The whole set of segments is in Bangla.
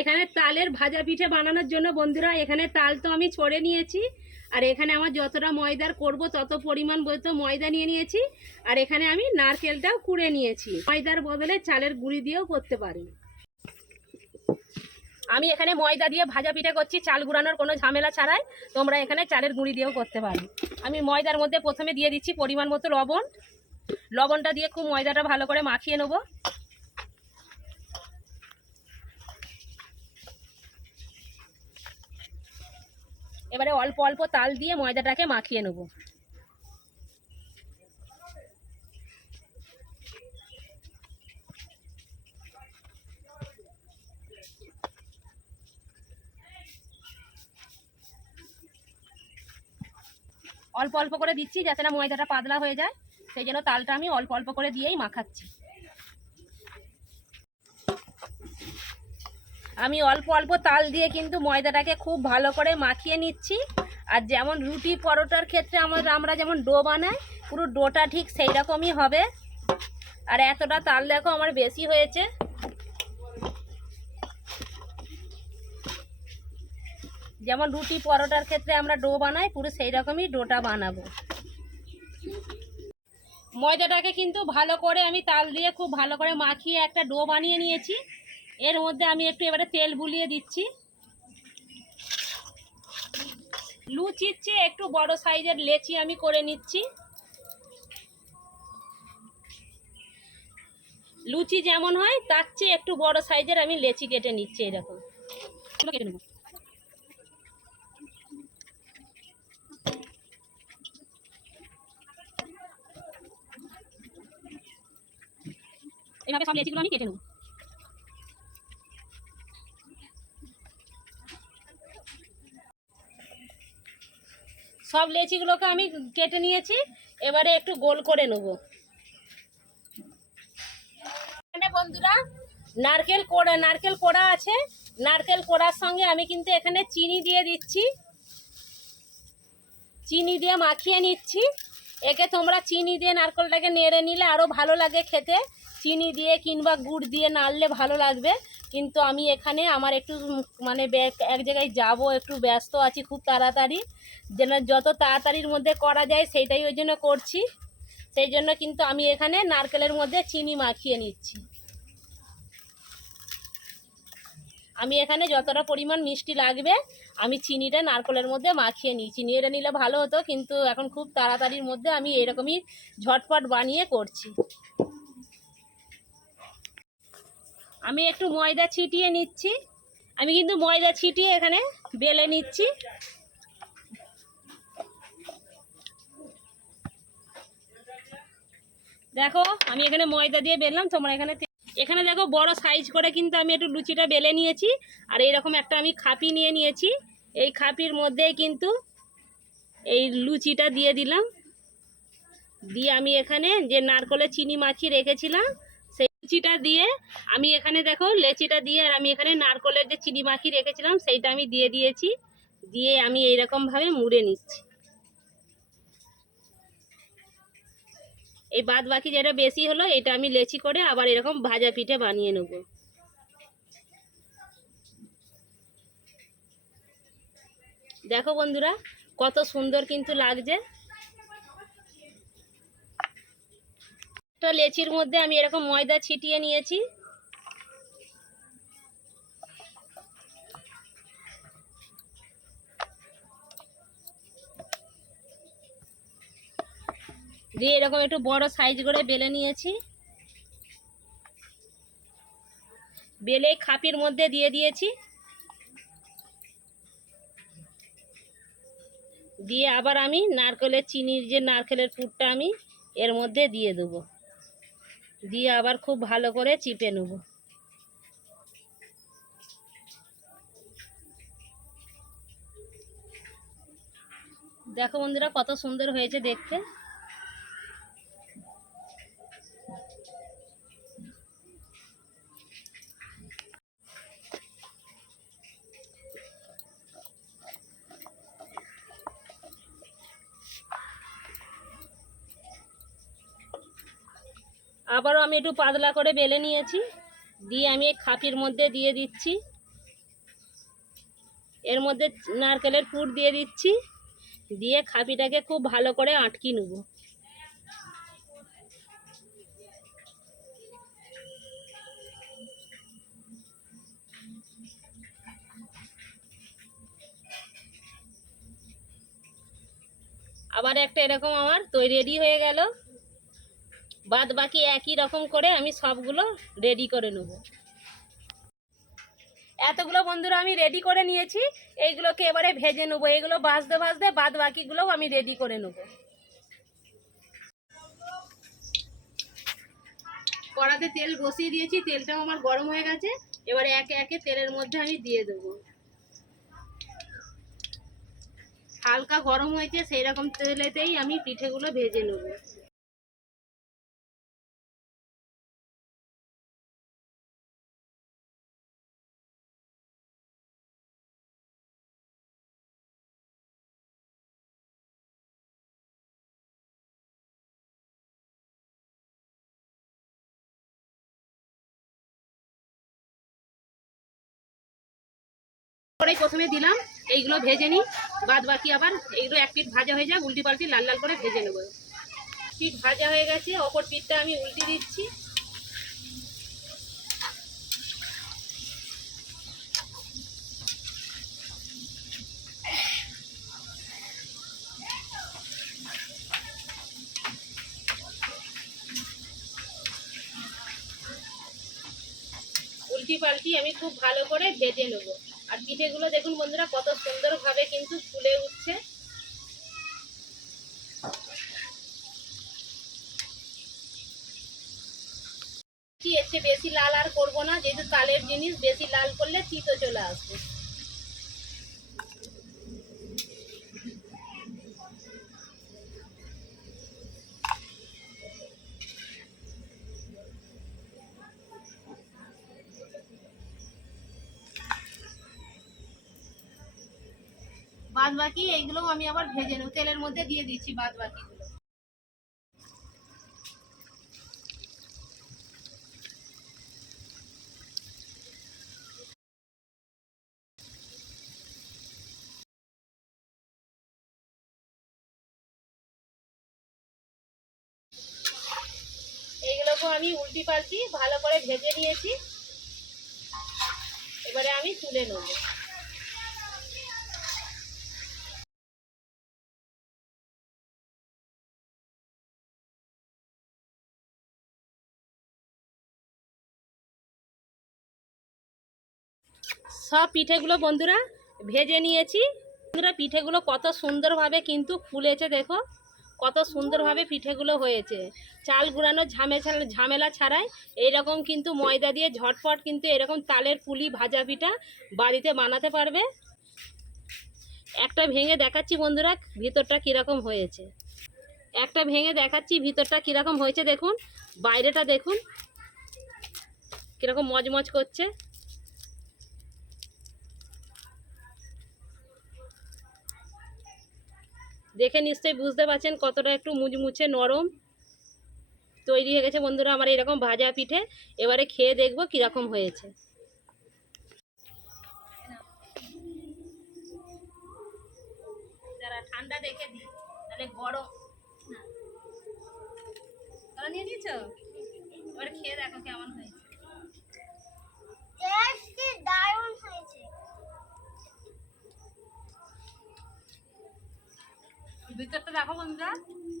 এখানে তালের ভাজা পিঠে বানানোর জন্য বন্ধুরা, এখানে তাল তো আমি ছড়ে নিয়েছি। আর এখানে আমার যতটা ময়দার করব, তত পরিমাণ বলতো ময়দা নিয়ে নিয়েছি। আর এখানে আমি নারকেলটাও কুড়ে নিয়েছি। ময়দার বদলে চালের গুঁড়ি দিয়েও করতে পারি। আমি এখানে ময়দা দিয়ে ভাজা পিঠে করছি, চাল গুঁড়ানোর কোনো ঝামেলা ছাড়াই। তোমরা এখানে চালের গুঁড়ি দিয়েও করতে পারো। আমি ময়দার মধ্যে প্রথমে দিয়ে দিচ্ছি পরিমাণ মতো লবণ। লবণটা দিয়ে খুব ময়দাটা ভালো করে মাখিয়ে নেব। এবারে অল্প অল্প তাল দিয়ে ময়দাটাকে মাখিয়ে নেব। অল্প অল্প করে দিচ্ছি যাতে না ময়দাটা পাতলা হয়ে যায়। সেই জন্য তালটা আমি অল্প অল্প করে দিয়েই মাখাচ্ছি। আমি অল্প অল্প তাল দিয়ে কিন্তু ময়দাটাকে খুব ভালো করে মাখিয়ে নিচ্ছি। আর যেমন রুটি পরোটার ক্ষেত্রে আমার আমরা যেমন ডো বানাই, পুরো ডোটা ঠিক সেই রকমই হবে। আর এতটা তাল দেখো আমার বেশি হয়েছে। যেমন রুটি পরোটার ক্ষেত্রে আমরা ডো বানাই, পুরো সেই রকমই ডোটা বানাবো। ময়দাটাকে কিন্তু ভালো করে আমি তাল দিয়ে খুব ভালো করে মাখিয়ে একটা ডো বানিয়ে নিয়েছি। এর মধ্যে আমি একটু এবারে তেল বুলিয়ে দিচ্ছি। লুচির চেয়ে একটু বড় সাইজের লেচি আমি করে নিচ্ছি। লুচি যেমন হয়, তার চেয়ে একটু বড় সাইজের আমি লেচি কেটে নিচ্ছি এরকম। কেটে সব লেচিগুলো আমি কেটে নেব। সব লেচিগুলোকে আমি কেটে নিয়েছি, এবারে একটু গোল করে নেব। এখানে বন্ধুরা, নারকেল কোড়া নারকেল কোড়া আছে। নারকেল কোড়ার সঙ্গে আমি কিন্তু এখানে চিনি দিয়ে দিচ্ছি। চিনি দিয়ে মাখিয়ে নিচ্ছি। একে তোমরা চিনি দিয়ে নারকেলটাকে নেড়ে নিলে আরও ভালো লাগে খেতে। চিনি দিয়ে কিংবা গুড় দিয়ে নাড়লে ভালো লাগবে। কিন্তু আমি এখানে আমার একটু মানে এক জায়গায় যাব, একটু ব্যস্ত আছি খুব তাড়াতাড়ি। যেন যত তাড়াতাড়ির মধ্যে করা যায় সেইটাই ওই জন্য করছি। সেই জন্য কিন্তু আমি এখানে নারকেলের মধ্যে চিনি মাখিয়ে নিচ্ছি। আমি এখানে যতটা পরিমাণ মিষ্টি লাগবে, আমি চিনিটা নারকেলের মধ্যে মাখিয়ে নিই। চিনি এটা নিলে ভালো হতো, কিন্তু এখন খুব তাড়াতাড়ির মধ্যে আমি এরকমই ঝটপট বানিয়ে করছি। আমি একটু ময়দা ছিটিয়ে নিচ্ছি। আমি কিন্তু ময়দা ছিটিয়ে এখানে বেলে নিচ্ছি। দেখো, আমি এখানে ময়দা দিয়ে বেললাম, তোমরা এখানে এখানে দেখো বড় সাইজ করে কিন্তু আমি একটু লুচিটা বেলে নিয়েছি। আর এইরকম একটা আমি খাপি নিয়ে নিয়েছি। এই খাপির মধ্যে কিন্তু এই লুচিটা দিয়ে দিলাম। দিয়ে আমি এখানে যে নারকলের চিনি মাখিয়ে রেখেছিলাম লুচিটা দিয়ে আমি এখানে দেখো, লেচিটা দিয়ে আর আমি এখানে নারকলের যে চিনি মাখি রেখেছিলাম, সেইটা আমি দিয়ে দিয়েছি। দিয়ে আমি এইরকমভাবে মুড়ে নিচ্ছি। এই বাদ বাকি যেটা বেশি হলো, এটা আমি লেচি করে আবার এরকম ভাজা পিঠে বানিয়ে নেব। দেখো বন্ধুরা, কত সুন্দর কিন্তু লাগছে। একটা লেচির মধ্যে আমি এরকম ময়দা ছিটিয়ে নিয়েছি। দিয়ে এরকম একটু বড় সাইজ করে বেলে নিয়েছি। বেলে খাপির মধ্যে দিয়ে দিয়েছি। দিয়ে আবার আমি নারকেলের চিনির যে নারকেলের পুরটা আমি এর মধ্যে দিয়ে দেবো। দিয়ে আবার খুব ভালো করে চিপে নেব। দেখো বন্ধুরা কত সুন্দর হয়েছে দেখতে। আবারও আমি একটু পাতলা করে বেলে নিয়েছি। দিয়ে আমি খাপির মধ্যে দিয়ে দিচ্ছি। এর মধ্যে নারকেলের পুর দিয়ে দিচ্ছি। দিয়ে খাপিটাকে খুব ভালো করে আটকি নেব। আবার একটা এরকম আমার তৈরি রেডি হয়ে গেল। বাদ বাকি একই রকম করে আমি সবগুলো রেডি করে নেব। এতগুলো বন্ধুরা আমি রেডি করে নিয়েছি, এইগুলোকে এবারে ভেজে নেব। এগুলো ভাজতে ভাজতে বাদ বাকিগুলোও আমি রেডি করে নেব। কড়াতে তেল বসিয়ে দিয়েছি, তেলটাও আমার গরম হয়ে গেছে। এবারে একে একে তেলের মধ্যে আমি দিয়ে দেবো। হালকা গরম হয়েছে সেই রকম তেলেতেই আমি পিঠেগুলো ভেজে নেব। করে প্রথমে দিলাম, এইগুলো ভেজে নিই, বাদ বাকি আবার এইগুলো এক পিঠ ভাজা হয়ে যাক, উল্টি পাল্টি লাল লাল করে ভেজে নেব। পিঠ ভাজা হয়ে গেছে অপর পিঠটা আমি উল্টি দিচ্ছি। উল্টি পাল্টি আমি খুব ভালো করে ভেজে নেব। আর পিঠেগুলো দেখুন বন্ধুরা, কত সুন্দরভাবে কিন্তু ফুলে উঠছে। বেশি লাল আর করব না, যেহেতু তালের জিনিস, বেশি লাল করলে তিতো চলে আসবে। বাদ বাকি এইগুলো আমি আবার ভেজে নেব, তেলের মধ্যে দিয়ে দিচ্ছি বাদ এইগুলোকে আমি উল্টি পাল্টি ভালো করে ভেজে নিয়েছি। এবারে আমি তুলে নেব। সব পিঠেগুলো বন্ধুরা ভেজে নিয়েছি। বন্ধুরা, পিঠেগুলো কত সুন্দরভাবে কিন্তু ফুলেছে দেখো। কত সুন্দরভাবে পিঠেগুলো হয়েছে। চাল গুঁড়ানোর ঝামেলা ঝামেলা ছাড়াই এইরকম কিন্তু ময়দা দিয়ে ঝটপট কিন্তু এরকম তালের পুলি, ভাজা পিঠা বাড়িতে বানাতে পারবে। একটা ভেঙে দেখাচ্ছি বন্ধুরা, ভিতরটা কীরকম হয়েছে। একটা ভেঙে দেখাচ্ছি, ভিতরটা কীরকম হয়েছে দেখুন। বাইরেটা দেখুন, কীরকম মজমজ করছে। দেখে নিশ্চয়ই বুঝতে পারছেন কতটা একটু মুচমুচে নরম তৈরি হয়ে গেছে। বন্ধুরা, আমার এরকম ভাজা পিঠে এবারে খেয়ে দেখব কীরকম হয়েছে। যারা ঠান্ডা দেখে দিই, তাহলে গরম। নিয়ে নিয়েছ? এবার খেয়ে দেখো কেমন হয়েছে। ভিতরটা দেখো বন্ধুরা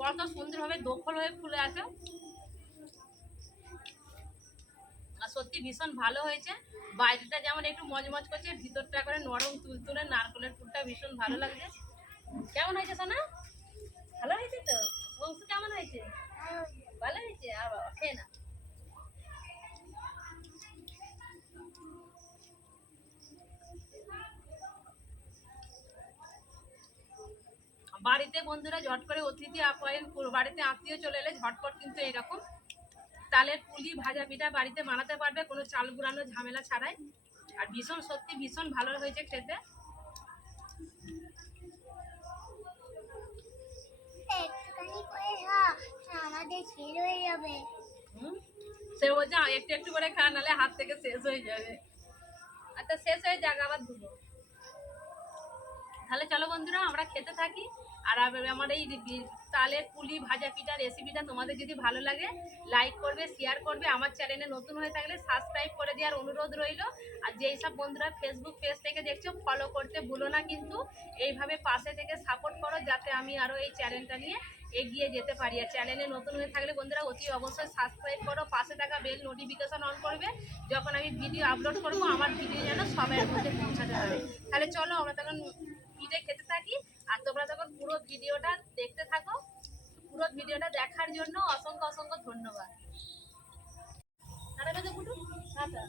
কত সুন্দরভাবে দখল হয়ে ফুলে আছে। আর সত্যি ভীষণ ভালো হয়েছে। বাইরেটা যেমন একটু মজমজ করছে ভিতরটা করে নরম তুলতুলে নারকলের ফুলটা ভীষণ ভালো লাগছে। কেমন হয়েছে সোনা? ভালো হয়েছে তো। বংশ কেমন হয়েছে? ভালো হয়েছে? আর বাবা খেয়ে না বাড়িতে বন্ধুরা ঝট করে অতিথি আপ্যায়ন বাড়িতে আত্মীয় চলে এলে ঝটপট কিন্তু এইরকম। তালের পুলি ভাজা পিঠা বাড়িতে বানাতে পারবে কোনো চাল গুঁড়ানো ঝামেলা ছাড়াই। আর ভীষণ সত্যি ভীষণ ভালো হয়েছে খেতে? সে বলছে একটু একটু করে খা নাহলে হাত থেকে শেষ হয়ে যাবে। আচ্ছা শেষ হয়ে যাক আবার দুটো তাহলে চলো বন্ধুরা আমরা খেতে থাকি। আর আমার এই তালের পুলি ভাজা পিঠা রেসিপিটা তোমাদের যদি ভালো লাগে লাইক করবে শেয়ার করবে, আমার চ্যানেলে নতুন হয়ে থাকলে সাবস্ক্রাইব করে দেওয়ার অনুরোধ রইল। আর যেই সব বন্ধুরা ফেসবুক পেজ থেকে দেখছ ফলো করতে ভুলো না কিন্তু, এইভাবে পাশে থেকে সাপোর্ট করো, যাতে আমি আরও এই চ্যানেলটা নিয়ে এগিয়ে যেতে পারি। আর চ্যানেলে নতুন হয়ে থাকলে বন্ধুরা অতি অবশ্যই সাবস্ক্রাইব করো, পাশে থাকা বেল নোটিফিকেশন অন করবে। যখন আমি ভিডিও আপলোড করব, আমার ভিডিও যেন সবার মধ্যে পৌঁছাতে পারে। তাহলে চলো আমরা তখন পিঠে খেতে থাকি, আর তোমরা তখন পুরো ভিডিওটা দেখতে থাকো। পুরো ভিডিওটা দেখার জন্য অসংখ্য অসংখ্য ধন্যবাদ। টাটা